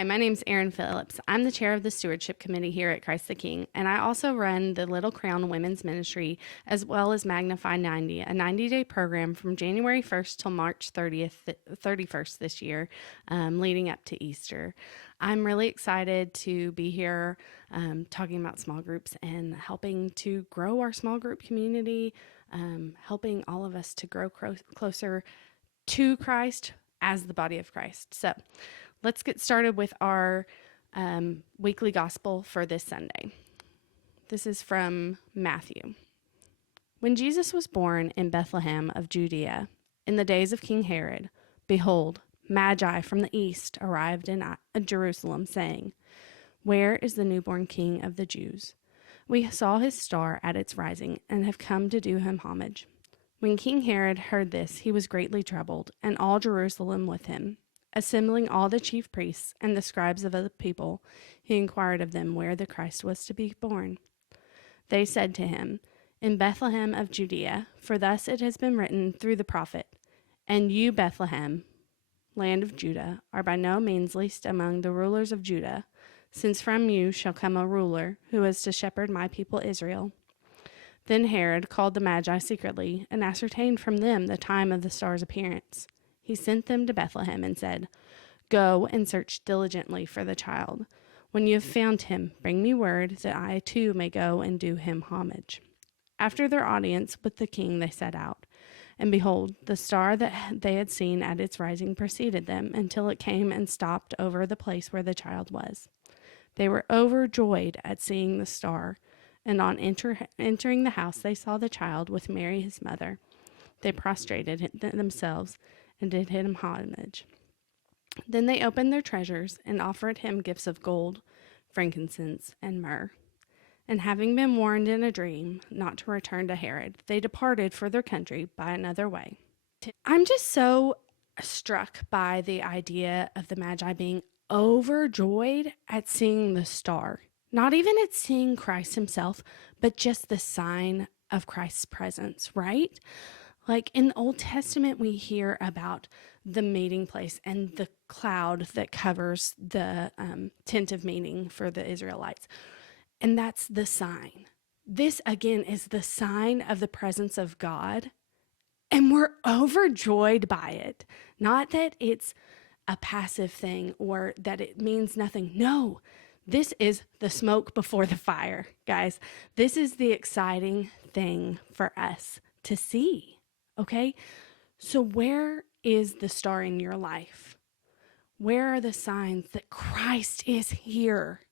Hi, my name's Erin Phillips. I'm the chair of the Stewardship Committee here at Christ the King, and I also run the Little Crown Women's Ministry as well as Magnify 90, a 90-day program from January 1st till March 31st this year, leading up to Easter. I'm really excited to be here talking about small groups and helping to grow our small group community, helping all of us to grow closer to Christ as the body of Christ. So let's get started with our weekly gospel for this Sunday. This is from Matthew. When Jesus was born in Bethlehem of Judea, in the days of King Herod, behold, Magi from the east arrived in Jerusalem, saying, "Where is the newborn King of the Jews? We saw his star at its rising and have come to do him homage." When King Herod heard this, he was greatly troubled, and all Jerusalem with him. Assembling all the chief priests and the scribes of the people, he inquired of them where the Christ was to be born. They said to him, "In Bethlehem of Judea, for thus it has been written through the prophet, and you, Bethlehem, land of Judah, are by no means least among the rulers of Judah, since from you shall come a ruler who is to shepherd my people Israel." Then Herod called the Magi secretly and ascertained from them the time of the star's appearance. He sent them to Bethlehem and said, "Go and search diligently for the child. When you have found him, bring me word that I too may go and do him homage." After their audience with the king, they set out. And behold, the star that they had seen at its rising preceded them until it came and stopped over the place where the child was. They were overjoyed at seeing the star. And on entering the house, they saw the child with Mary his mother. They prostrated themselves and did him homage. Then they opened their treasures and offered him gifts of gold, frankincense, and myrrh. And having been warned in a dream not to return to Herod, they departed for their country by another way. I'm just so struck by the idea of the Magi being overjoyed at seeing the star. Not even at seeing Christ himself, but just the sign of Christ's presence, right? Like in the Old Testament, we hear about the meeting place and the cloud that covers the tent of meeting for the Israelites. And that's the sign. This, again, is the sign of the presence of God. And we're overjoyed by it. Not that it's a passive thing or that it means nothing. No. This is the smoke before the fire, guys. This is the exciting thing for us to see, okay? So where is the star in your life? Where are the signs that Christ is here?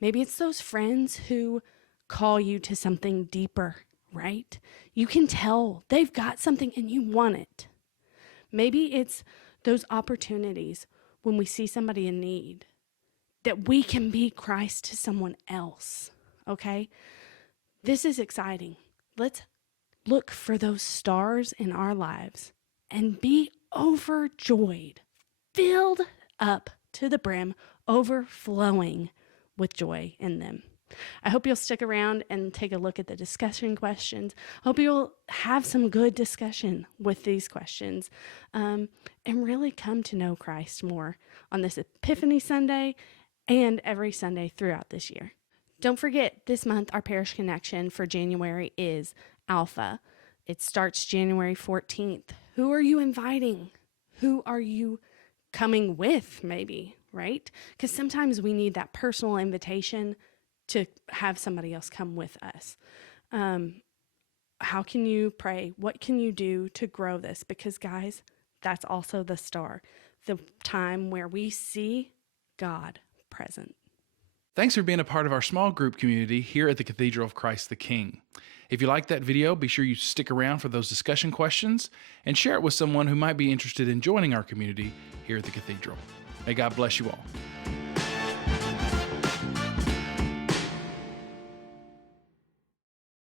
Maybe it's those friends who call you to something deeper, right? You can tell they've got something and you want it. Maybe it's those opportunities when we see somebody in need, that we can be Christ to someone else, okay? This is exciting. Let's look for those stars in our lives and be overjoyed, filled up to the brim, overflowing with joy in them. I hope you'll stick around and take a look at the discussion questions. I hope you'll have some good discussion with these questions and really come to know Christ more on this Epiphany Sunday and every Sunday throughout this year. Don't forget, this month our parish connection for January is Alpha. It starts January 14th. Who are you inviting? Who are you coming with, maybe, right? Because sometimes we need that personal invitation to have somebody else come with us. How can you pray? What can you do to grow this? Because, guys, that's also the star, the time where we see God present. Thanks for being a part of our small group community here at the Cathedral of Christ the King. If you liked that video, be sure you stick around for those discussion questions and share it with someone who might be interested in joining our community here at the Cathedral. May God bless you all.